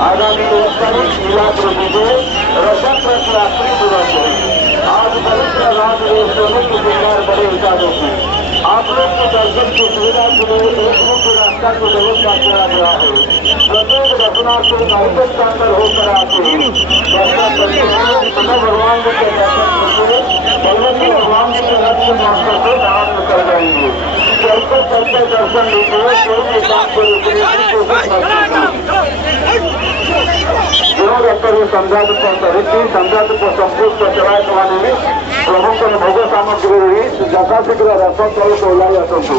आगामी जिला प्रतिनिधि रजत आज पवित्र रात की बड़े एकादशी आप लोग के दर्शन की सुविधा के लिए एक मुख्य रास्ता की व्यवस्था किया गया है। प्रत्येक दर्शनार्थी मार्केट के अंदर होकर आते हैं भगवान के दर्शन करके भगवान के रथ के मास्टर से बाहर निकल जाएंगे। चलते चलते दर्शन लीजिए कोई हिसाब को संजात को संपूर्ण चलाए प्रमुख भोग सामग्री जथा शीघ्र रथ तलक ओह्लाई आसतु।